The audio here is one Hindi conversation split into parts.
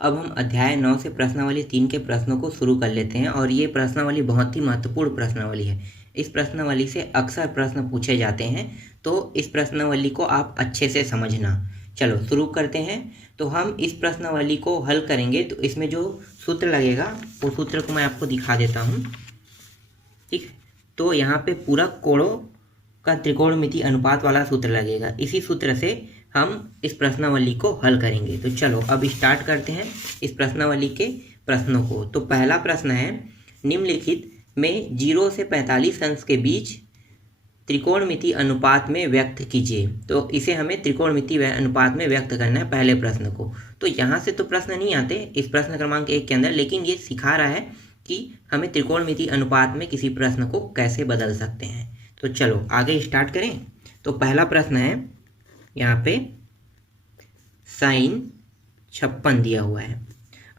अब हम अध्याय 9 से प्रश्नावली 3 के प्रश्नों को शुरू कर लेते हैं और ये प्रश्नावली बहुत ही महत्वपूर्ण प्रश्नावली है। इस प्रश्नावली से अक्सर प्रश्न पूछे जाते हैं, तो इस प्रश्नावली को आप अच्छे से समझना। चलो शुरू करते हैं। तो हम इस प्रश्नावली को हल करेंगे, तो इसमें जो सूत्र लगेगा वो सूत्र को मैं आपको दिखा देता हूँ। ठीक, तो यहाँ पे पूरा कोणों का त्रिकोणमिति अनुपात वाला सूत्र लगेगा। इसी सूत्र से हम इस प्रश्नावली को हल करेंगे। तो चलो अब स्टार्ट करते हैं इस प्रश्नावली के प्रश्नों को। तो पहला प्रश्न है, निम्नलिखित में 0 से 45 अंश के बीच त्रिकोणमिति अनुपात में व्यक्त कीजिए। तो इसे हमें त्रिकोणमिति अनुपात में व्यक्त करना है पहले प्रश्न को। तो यहाँ से तो प्रश्न नहीं आते इस प्रश्न क्रमांक 1 के अंदर, लेकिन ये सिखा रहा है कि हमें त्रिकोणमिति अनुपात में किसी प्रश्न को कैसे बदल सकते हैं। तो चलो आगे स्टार्ट करें। तो पहला प्रश्न है, यहाँ पे साइन 56 दिया हुआ है।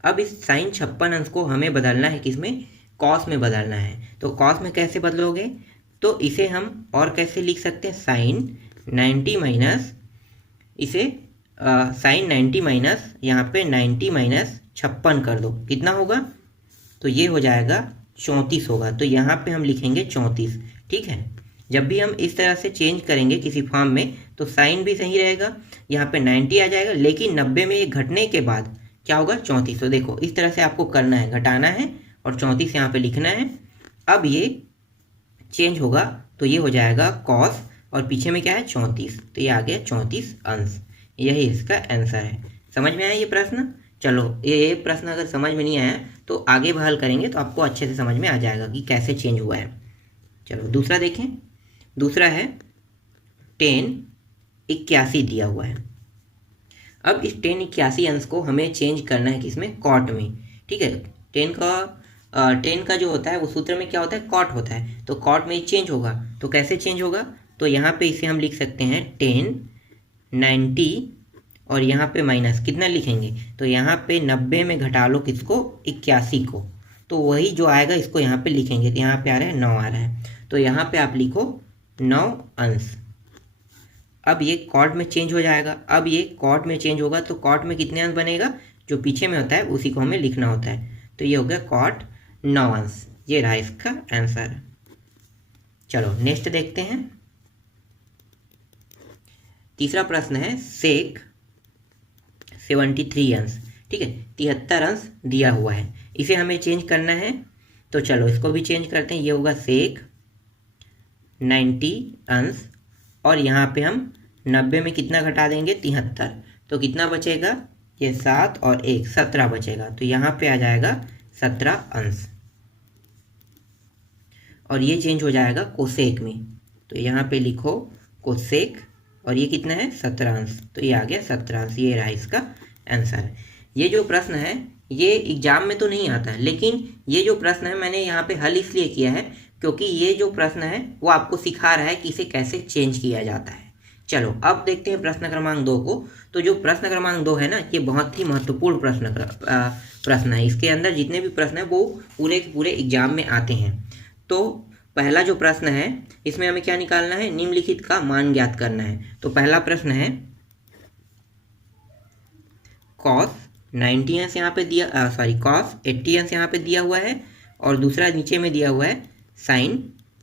अब इस साइन 56 अंश को हमें बदलना है किसमें, कॉस में बदलना है। तो कॉस में कैसे बदलोगे, तो इसे हम और कैसे लिख सकते हैं, साइन 90 माइनस, इसे साइन 90 माइनस यहाँ पे 90 माइनस 56 कर दो, कितना होगा, तो ये हो जाएगा 34 होगा। तो यहाँ पे हम लिखेंगे 34। ठीक है, जब भी हम इस तरह से चेंज करेंगे किसी फॉर्म में तो साइन भी सही रहेगा, यहाँ पे 90 आ जाएगा, लेकिन 90 में ये घटने के बाद क्या होगा, 34। तो देखो इस तरह से आपको करना है, घटाना है और 34 यहाँ पे लिखना है। अब ये चेंज होगा तो ये हो जाएगा कॉस और पीछे में क्या है, 34। तो ये आ गया 34 अंश। यही इसका आंसर है। समझ में आया ये प्रश्न। चलो ये प्रश्न अगर समझ में नहीं आया तो आगे हल करेंगे तो आपको अच्छे से समझ में आ जाएगा कि कैसे चेंज हुआ है। चलो दूसरा देखें। दूसरा है 10 81 दिया हुआ है। अब इस 10 81 अंश को हमें चेंज करना है किसमें, कॉट में। ठीक है, 10 का जो होता है वो सूत्र में क्या होता है, कॉट होता है। तो कॉट में चेंज होगा, तो कैसे चेंज होगा, तो यहाँ पे इसे हम लिख सकते हैं 10 90 और यहाँ पे माइनस कितना लिखेंगे, तो यहाँ पे 90 में घटा लो किसको, 81 को। तो वही जो आएगा इसको यहाँ पे लिखेंगे। तो यहाँ पे आ रहा है 9 आ रहा है, तो यहाँ पे आप लिखो 9 अंश। अब ये कॉट में चेंज हो जाएगा। अब ये कॉट में चेंज होगा तो कॉट में कितने अंश बनेगा, जो पीछे में होता है उसी को हमें लिखना होता है। तो ये हो गया कॉट 9 अंश। ये रहा इसका आंसर। चलो नेक्स्ट देखते हैं। तीसरा प्रश्न है, सेक 73 अंश। ठीक है, 73 अंश दिया हुआ है, इसे हमें चेंज करना है। तो चलो इसको भी चेंज करते हैं। ये होगा सेक 90 अंश और यहाँ पे हम 90 में कितना घटा देंगे, 73। तो कितना बचेगा, ये 7 और 1 17 बचेगा। तो यहाँ पे आ जाएगा 17 अंश और ये चेंज हो जाएगा कोसेक में। तो यहाँ पे लिखो कोसेक और ये कितना है, 17 अंश। तो ये आ गया 17 अंश। ये रहा इसका आंसर। ये जो प्रश्न है ये एग्जाम में तो नहीं आता, लेकिन ये जो प्रश्न है मैंने यहाँ पे हल इसलिए किया है क्योंकि ये जो प्रश्न है वो आपको सिखा रहा है कि इसे कैसे चेंज किया जाता है। चलो अब देखते हैं प्रश्न क्रमांक 2 को। तो जो प्रश्न क्रमांक 2 है ना, ये बहुत ही महत्वपूर्ण प्रश्न है। इसके अंदर जितने भी प्रश्न है वो पूरे के पूरे एग्जाम में आते हैं। तो पहला जो प्रश्न है इसमें हमें क्या निकालना है, निम्नलिखित का मान ज्ञात करना है। तो पहला प्रश्न है, कॉस 90 अंश यहाँ पे दिया, कॉस 80 अंश यहाँ पे दिया हुआ है और दूसरा नीचे में दिया हुआ है साइन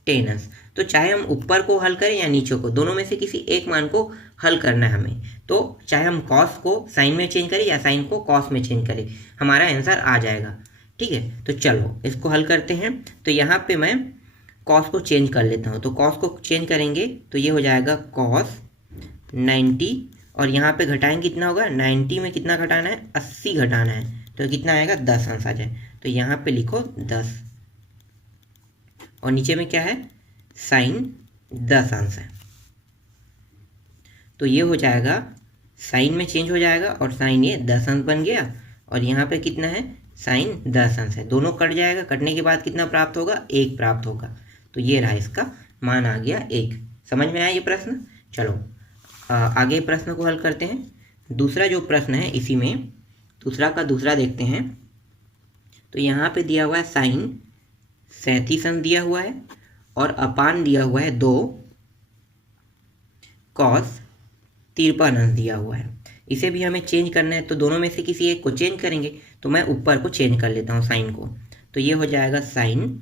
10 अंश। तो चाहे हम ऊपर को हल करें या नीचे को, दोनों में से किसी एक मान को हल करना है हमें। तो चाहे हम कॉस को साइन में चेंज करें या साइन को कॉस में चेंज करें, हमारा आंसर आ जाएगा। ठीक है, तो चलो इसको हल करते हैं। तो यहाँ पे मैं कॉस को चेंज कर लेता हूँ। तो कॉस को चेंज करेंगे तो ये हो जाएगा कॉस 90 और यहाँ पे घटाएंगे कितना होगा, 90 में कितना घटाना है, 80 घटाना है। तो कितना आएगा, 10 अंश आ जाए। तो यहाँ पे लिखो 10 और नीचे में क्या है, साइन 10 अंश है। तो ये हो जाएगा, साइन में चेंज हो जाएगा और साइन ये 10 अंश बन गया और यहाँ पे कितना है, साइन 10 अंश है। दोनों कट जाएगा, कटने के बाद कितना प्राप्त होगा, 1 प्राप्त होगा। तो ये रहा इसका मान आ गया 1। समझ में आया ये प्रश्न। चलो आगे प्रश्न को हल करते हैं। दूसरा जो प्रश्न है इसी में दूसरा का दूसरा देखते हैं। तो यहाँ पे दिया हुआ है साइन 37 अंश दिया हुआ है और अपान दिया हुआ है 2 कॉस 53 अंश दिया हुआ है। इसे भी हमें चेंज करना है, तो दोनों में से किसी एक को चेंज करेंगे। तो मैं ऊपर को चेंज कर लेता हूँ साइन को। तो ये हो जाएगा साइन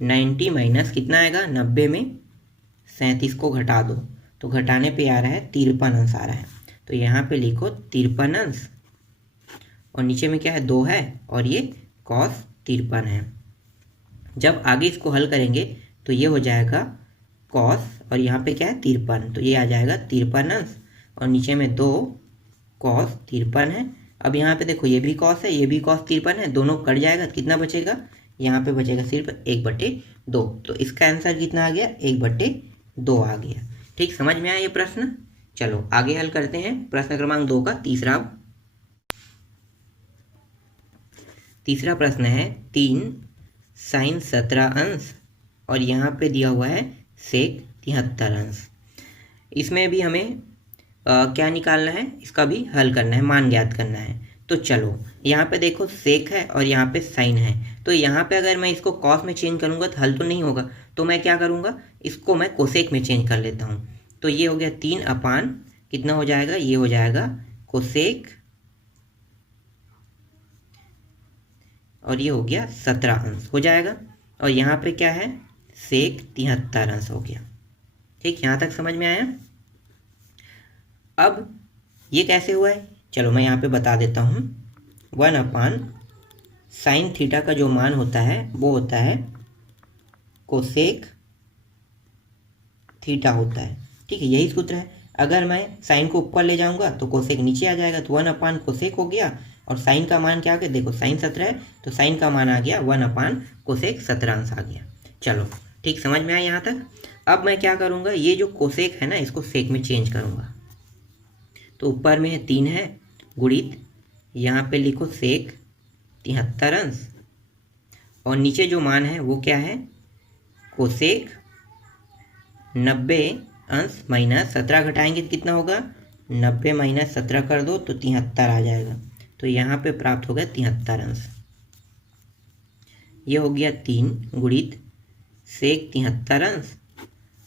90 माइनस कितना आएगा 90 में 37 को घटा दो, तो घटाने पे आ रहा है 53 अंश आ रहा है। तो यहाँ पे लिखो 53 अंश, और नीचे में क्या है 2 है, और ये cos 53 है। जब आगे इसको हल करेंगे तो ये हो जाएगा cos, और यहाँ पे क्या है 53, तो ये आ जाएगा 53 अंश, और नीचे में 2 cos 53 है। अब यहाँ पे देखो ये भी cos है, ये भी cos 53 है, दोनों कट जाएगा तो कितना बचेगा, यहाँ पे बचेगा सिर्फ 1/2। तो इसका आंसर कितना आ गया 1/2 आ गया। ठीक, समझ में आया ये प्रश्न। चलो आगे हल करते हैं प्रश्न क्रमांक 2 का तीसरा प्रश्न है 3 sin 17 अंश, और यहाँ पे दिया हुआ है sec 73 अंश। इसमें भी हमें क्या निकालना है, इसका भी हल करना है, मान ज्ञात करना है। तो चलो यहाँ पे देखो सेक है और यहाँ पे साइन है, तो यहाँ पे अगर मैं इसको कॉस में चेंज करूँगा तो हल तो नहीं होगा, तो मैं क्या करूँगा, इसको मैं कोसेक में चेंज कर लेता हूँ। तो ये हो गया 3 अपान कितना हो जाएगा, ये हो जाएगा कोसेक, और ये हो गया 17 अंश हो जाएगा, और यहाँ पे क्या है सेक 73 अंश हो गया। ठीक, यहाँ तक समझ में आया। अब ये कैसे हुआ है, चलो मैं यहाँ पे बता देता हूँ। 1 अपान साइन थीटा का जो मान होता है वो होता है कोसेक थीटा होता है। ठीक है, यही सूत्र है। अगर मैं साइन को ऊपर ले जाऊंगा तो कोसेक नीचे आ जाएगा, तो 1 अपान कोसेक हो गया, और साइन का मान क्या आ गया, देखो साइन 17 है तो साइन का मान आ गया 1 अपान कोसेक 17 अंश आ गया। चलो ठीक, समझ में आया यहाँ तक। अब मैं क्या करूँगा, ये जो कोसेक है ना इसको सेक में चेंज करूँगा। तो ऊपर में 3 है गुणित, यहाँ पे लिखो सेक 73 अंश, और नीचे जो मान है वो क्या है कोसेक 90 अंश माइनस 17 घटाएंगे तो कितना होगा, 90 माइनस 17 कर दो तो 73 आ जाएगा। तो यहाँ पे प्राप्त हो गया 73 अंश। ये हो गया 3 गुणित सेक 73 अंश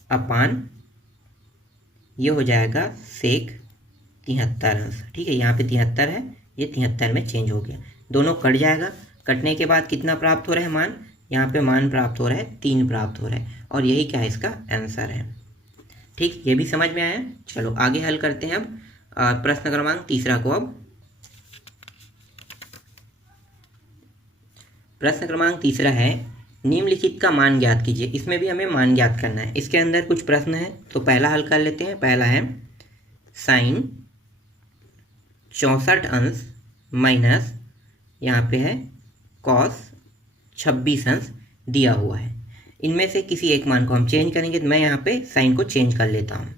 अपान ये हो जाएगा सेक 73 अंश। ठीक है, यहाँ पे 73 है, ये 73 में चेंज हो गया, दोनों कट जाएगा। कटने के बाद कितना प्राप्त हो रहा है मान, यहाँ पे मान प्राप्त हो रहा है 3 प्राप्त हो रहा है, और यही क्या है इसका आंसर है। ठीक, ये भी समझ में आया। चलो आगे हल करते हैं अब प्रश्न क्रमांक 3 को। अब प्रश्न क्रमांक 3 है निम्नलिखित का मान ज्ञात कीजिए। इसमें भी हमें मान ज्ञात करना है। इसके अंदर कुछ प्रश्न है, तो पहला हल कर लेते हैं। पहला है साइन 64 अंश माइनस यहाँ पे है कॉस 26 अंश दिया हुआ है। इनमें से किसी एक मान को हम चेंज करेंगे, तो मैं यहाँ पे साइन को चेंज कर लेता हूँ।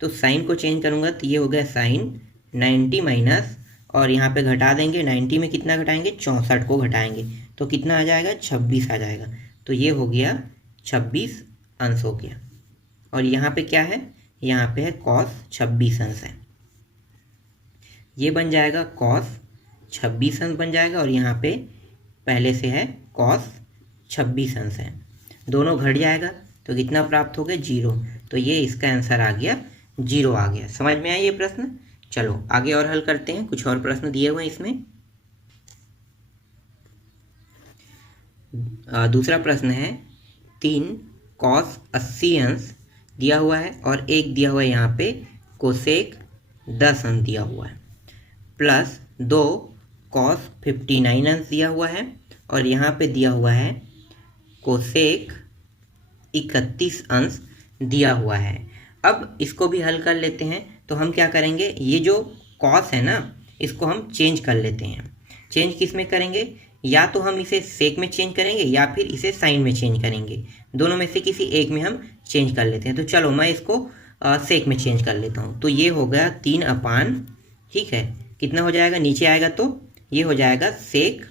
तो साइन को चेंज करूँगा तो ये हो गया साइन 90 माइनस, और यहाँ पे घटा देंगे, 90 में कितना घटाएंगे 64 को घटाएंगे तो कितना आ जाएगा 26 आ जाएगा। तो ये हो गया 26 अंश हो गया, और यहाँ पे क्या है, यहाँ पे है कॉस 26 अंश है, ये बन जाएगा कॉस 26 अंश बन जाएगा, और यहाँ पे पहले से है कॉस 26 अंश है, दोनों घट जाएगा तो कितना प्राप्त हो गया 0। तो ये इसका आंसर आ गया 0 आ गया। समझ में आया ये प्रश्न। चलो आगे और हल करते हैं, कुछ और प्रश्न दिए हुए हैं इसमें। दूसरा प्रश्न है 3 कॉस 80 अंश दिया हुआ है, और एक दिया हुआ है यहाँ पे कोसेक 10 अंश दिया हुआ है, प्लस 2 कॉस 59 अंश दिया हुआ है, और यहाँ पे दिया हुआ है कोसेक 31 अंश दिया हुआ है। अब इसको भी हल कर लेते हैं। तो हम क्या करेंगे, ये जो कॉस है ना इसको हम चेंज कर लेते हैं। चेंज किस में करेंगे, या तो हम इसे सेक में चेंज करेंगे या फिर इसे साइन में चेंज करेंगे, दोनों में से किसी एक में हम चेंज कर लेते हैं। तो चलो मैं इसको सेक में चेंज कर लेता हूँ। तो ये हो गया 3 अपान, ठीक है, कितना हो जाएगा, नीचे आएगा तो ये हो जाएगा सेक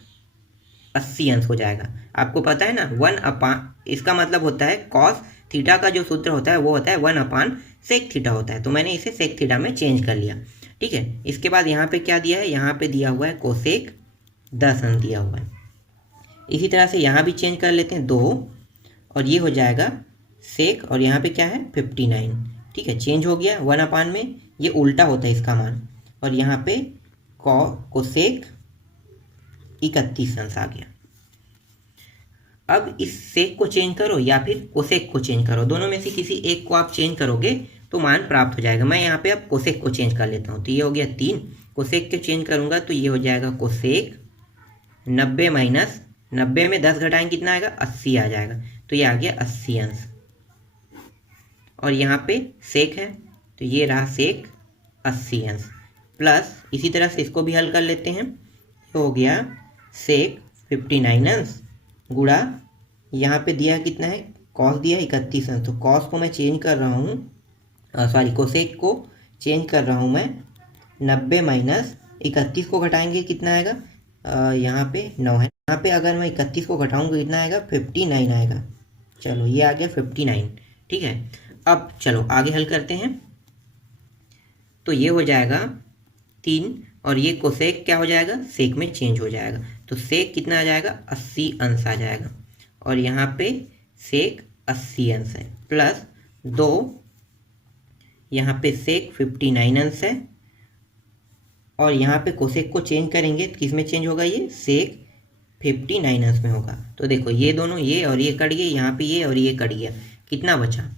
80 अंश हो जाएगा। आपको पता है ना 1 अपान, इसका मतलब होता है कॉस थीटा का जो सूत्र होता है वो होता है 1 अपान सेक थीटा होता है, तो मैंने इसे सेक थीटा में चेंज कर लिया। ठीक है, इसके बाद यहाँ पे क्या दिया है, यहाँ पे दिया हुआ है कोसेक 10 अंश दिया हुआ है। इसी तरह से यहाँ भी चेंज कर लेते हैं 2, और ये हो जाएगा सेक, और यहाँ पे क्या है 59। ठीक है, चेंज हो गया 1 अपान में, ये उल्टा होता है इसका मान, और यहाँ पे कोसेक 31 अंश आ गया। अब इस सेक को चेंज करो या फिर कोसेक को चेंज करो, दोनों में से किसी एक को आप चेंज करोगे तो मान प्राप्त हो जाएगा। मैं यहाँ पे अब कोसेक को चेंज कर लेता हूँ, तो ये हो गया 3। कोसेक के चेंज करूँगा तो ये हो जाएगा कोसेक 90 माइनस 90 में 10 घटाएंगे कितना आएगा, 80 आ जाएगा। तो ये आ गया 80 अंश। और यहाँ पे सेक है तो ये रहा सेक 80 अंश, प्लस इसी तरह से इसको भी हल कर लेते हैं। तो हो गया सेक 59 अंश गुणा यहाँ पे दिया कितना है, कॉस दिया है 31 अंश। तो कॉस को मैं चेंज कर रहा हूँ, सॉरी कोसेक को चेंज कर रहा हूँ मैं 90 माइनस 31 को घटाएंगे कितना आएगा, यहाँ पे 9 है। यहाँ पे अगर मैं 31 को घटाऊंगा कितना आएगा, 59 आएगा। चलो ये आ गया 59। ठीक है, अब चलो आगे हल करते हैं। तो ये हो जाएगा 3 और ये कोसेक क्या हो जाएगा, सेक में चेंज हो जाएगा। तो सेक कितना आ जाएगा, 80 अंश आ जाएगा। और यहाँ पे सेक 80 अंश है, प्लस 2 यहाँ पे सेक 59 अंश है। और यहाँ पे कोसेक को चेंज करेंगे तो किस में चेंज होगा, ये सेक 59 अंश में होगा। तो देखो ये दोनों, ये और ये कट गए, यहाँ पे ये और ये कट गया, कितना बचा,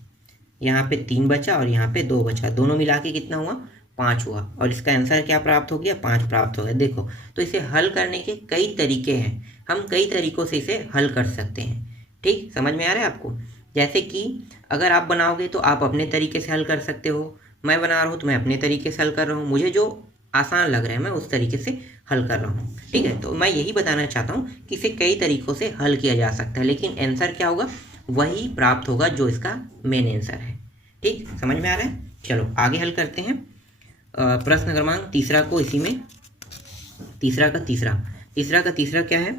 यहाँ पे 3 बचा और यहाँ पे 2 बचा, दोनों मिला के कितना हुआ, 5 हुआ। और इसका आंसर क्या प्राप्त हो गया, 5 प्राप्त हो गया। देखो तो इसे हल करने के कई तरीके हैं, हम कई तरीकों से इसे हल कर सकते हैं। ठीक, समझ में आ रहा है आपको। जैसे कि अगर आप बनाओगे तो आप अपने तरीके से हल कर सकते हो, मैं बना रहा हूँ तो मैं अपने तरीके से हल कर रहा हूँ, मुझे जो आसान लग रहा है मैं उस तरीके से हल कर रहा हूँ। ठीक है, तो मैं यही बताना चाहता हूँ कि इसे कई तरीक़ों से हल किया जा सकता है, लेकिन आंसर क्या होगा, वही प्राप्त होगा जो इसका मेन आंसर है। ठीक, समझ में आ रहा है। चलो आगे हल करते हैं। प्रश्न क्रमांक तीसरा को इसी में, तीसरा का तीसरा क्या है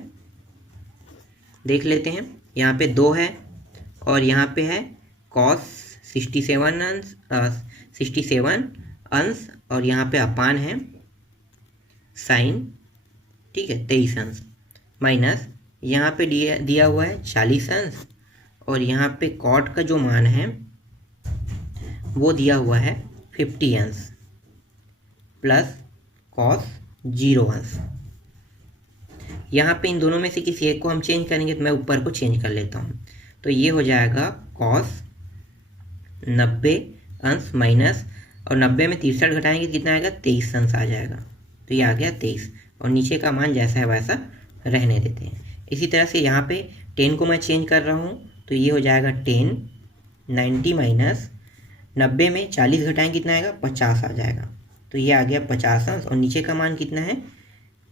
देख लेते हैं। यहाँ पे 2 है और यहाँ पे है कॉस 67 अंश और यहाँ पे अपान है साइन, ठीक है 23 अंश, माइनस यहाँ पे दिया हुआ है 40 अंश और यहाँ पे कॉट का जो मान है वो दिया हुआ है 50 अंश, प्लस कॉस 0 अंश। यहाँ पे इन दोनों में से किसी एक को हम चेंज करेंगे तो मैं ऊपर को चेंज कर लेता हूँ। तो ये हो जाएगा कॉस 90 अंश माइनस, और 90 में 63 घटाएंगे कितना आएगा, 23 अंश आ जाएगा। तो ये आ गया 23 और नीचे का मान जैसा है वैसा रहने देते हैं। इसी तरह से यहाँ पे 10 को मैं चेंज कर रहा हूँ तो ये हो जाएगा 10 90 माइनस 90 में 40 घटाएंगे कितना आएगा, 50 आ जाएगा। तो ये आ गया 50 अंश और नीचे का मान कितना है,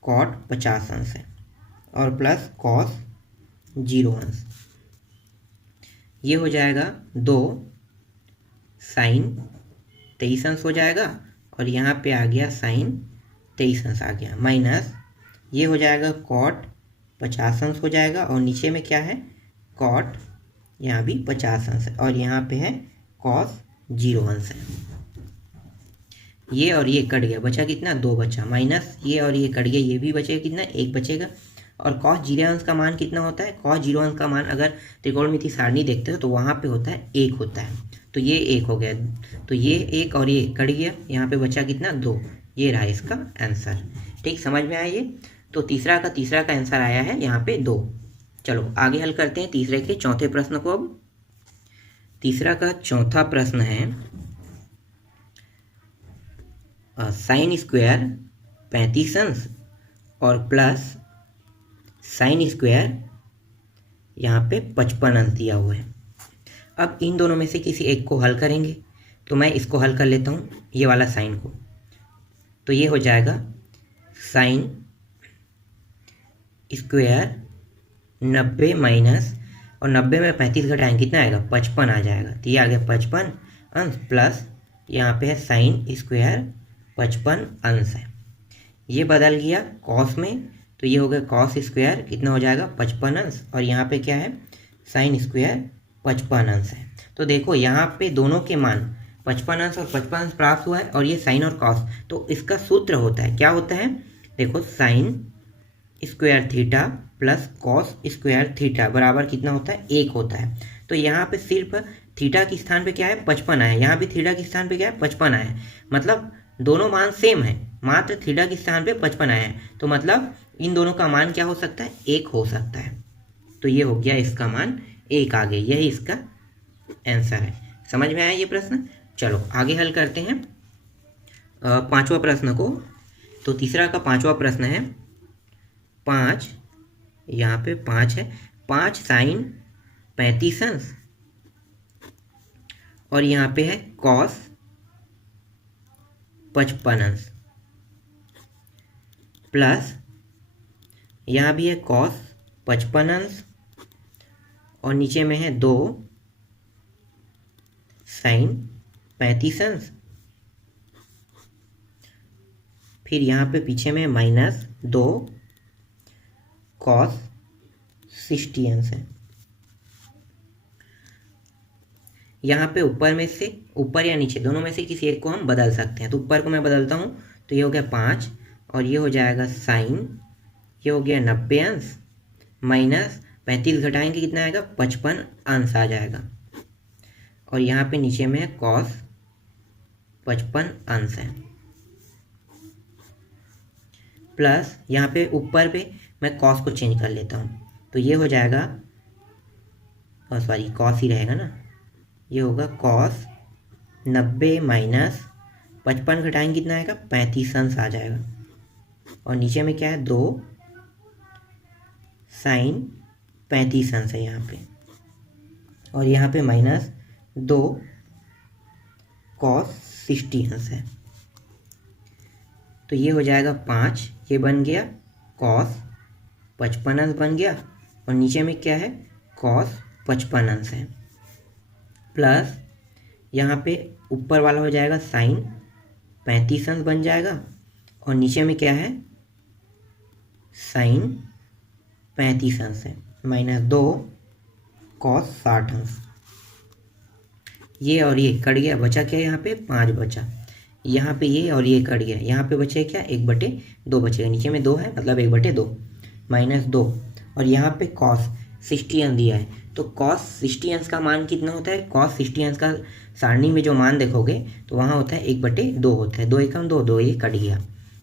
कॉट 50 अंश है और प्लस कॉस 0 अंश। ये हो जाएगा 2 साइन 23 अंश हो जाएगा और यहाँ पे आ गया साइन 23 अंश आ गया, माइनस ये हो जाएगा कॉट 50 अंश हो जाएगा और नीचे में क्या है, कॉट यहाँ भी 50 अंश है और यहाँ पे है कॉस 0 अंश है। ये और ये कट गया, बचा कितना, 2 बचा, माइनस ये और ये कट गया, ये भी बचेगा कितना, 1 बचेगा। और कॉस 0 अंश का मान कितना होता है, कॉस 0 अंश का मान अगर त्रिकोणमिति सारणी देखते हो तो वहाँ पे होता है 1 होता है। तो ये 1 हो गया, तो ये 1 और ये कट गया, यहाँ पे बचा कितना, 2। ये रहा इसका आंसर। ठीक, समझ में आया ये। तो तीसरा का आंसर आया है यहाँ पे 2। चलो आगे हल करते हैं तीसरे के चौथे प्रश्न को। अब तीसरा का चौथा प्रश्न है साइन स्क्वायर 35 अंश और प्लस साइन स्क्वायर यहाँ पे 55 अंश दिया हुआ है। अब इन दोनों में से किसी एक को हल करेंगे, तो मैं इसको हल कर लेता हूँ, ये वाला साइन को। तो ये हो जाएगा साइन स्क्वायर 90 माइनस, और 90 में 35 घटाएंगे कितना आएगा, 55 आ जाएगा। तो ये आ गया 55 अंश, प्लस यहाँ पे है साइन स्क्वायर 55 अंश है। ये बदल गया कॉस में, तो ये हो गया कॉस स्क्वायर कितना हो जाएगा, 55 अंश, और यहाँ पे क्या है, साइन स्क्वायर 55 अंश है। तो देखो यहाँ पे दोनों के मान 55 अंश और 55 अंश प्राप्त हुआ है, और ये साइन और कॉस, तो इसका सूत्र होता है, क्या होता है, देखो sine square theta plus cos square theta बराबर कितना होता है, 1 होता है। तो यहाँ पे सिर्फ थीटा के स्थान पे क्या है, 55 आया, यहाँ भी थीटा के स्थान पे क्या है, 55 आया, मतलब दोनों मान सेम है, मात्र थीटा के स्थान पे 55 आया है, तो मतलब इन दोनों का मान क्या हो सकता है, 1 हो सकता है। तो ये हो गया इसका मान 1 आ गया, यही इसका आंसर है। समझ में आया ये प्रश्न। चलो आगे हल करते हैं पांचवा प्रश्न को। तो तीसरा का पांचवा प्रश्न है 5, यहाँ पे 5 है, 5 साइन 35 अंश और यहाँ पे है कॉस 55 अंश प्लस यहाँ भी है कॉस 55 अंश और नीचे में है 2 साइन 35 अंश, फिर यहाँ पे पीछे में माइनस 2 कॉस 60 अंश है। यहाँ पे ऊपर में से, ऊपर या नीचे दोनों में से किसी एक को हम बदल सकते हैं। तो ऊपर को मैं बदलता हूँ, तो ये हो गया 5 और ये हो जाएगा साइन, ये हो गया 90 अंश माइनस 35 घटाएंगे कितना आएगा, 55 अंश आ जाएगा। और यहाँ पे नीचे में है कॉस 55 अंश है प्लस यहाँ पे ऊपर पे मैं कॉस को चेंज कर लेता हूँ, तो ये हो जाएगा, और सॉरी कॉस ही रहेगा ना, ये होगा कॉस 90 माइनस 55 घटाएंगे कितना आएगा, 35 अंश आ जाएगा। और नीचे में क्या है, 2 साइन 35 अंश है यहाँ पे, और यहाँ पे माइनस 2 कॉस 60 अंश है। तो ये हो जाएगा 5, ये बन गया कॉस 55 अंश बन गया, और नीचे में क्या है, कॉस 55 अंश है प्लस यहाँ पे ऊपर वाला हो जाएगा साइन 35 अंश बन जाएगा, और नीचे में क्या है, साइन 35 अंश है माइनस 2 कॉस 60 अंश। ये और ये कट गया, बचा क्या यहाँ पे, 5 बचा। यहाँ पे ये और ये कट गया, यहाँ पे बचे क्या, 1/2 बचेगा, नीचे में 2 है मतलब 1/2 माइनस 2, और यहाँ पे कॉस 60 अंश दिया है। तो कॉस 60 अंश का मान कितना होता है, कॉस 60 अंश का सारणी में जो मान देखोगे तो वहाँ होता है 1/2 होता है, 2 एकम 2, 2 ये कट गया।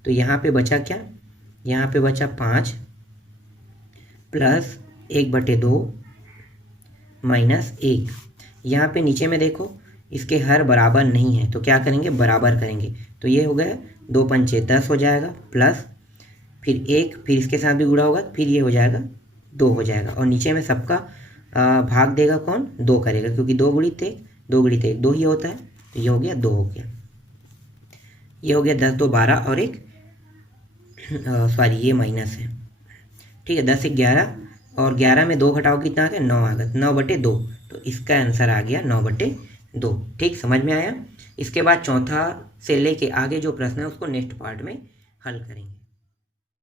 तो यहाँ पे बचा क्या, यहाँ पे बचा 5 प्लस 1/2 माइनस 1। यहाँ पे नीचे में देखो इसके हर बराबर नहीं है, तो क्या करेंगे, बराबर करेंगे। तो ये हो गया 2 पंचे 10 हो जाएगा प्लस फिर 1, फिर इसके साथ भी गुणा होगा, फिर ये हो जाएगा 2 हो जाएगा, और नीचे में सबका भाग देगा कौन, 2 करेगा, क्योंकि 2 गुणित 1 2 ही होता है। तो ये हो गया 2 हो गया, ये हो गया 10 2 12 और एक सॉरी ये माइनस है, ठीक है, 10 1 11 और 11 में 2 घटाओ कितना आ गया, 9 आ गया, 9/2। तो इसका आंसर आ गया 9/2। ठीक, समझ में आया। इसके बाद चौथा से लेके आगे जो प्रश्न है उसको नेक्स्ट पार्ट में हल करेंगे।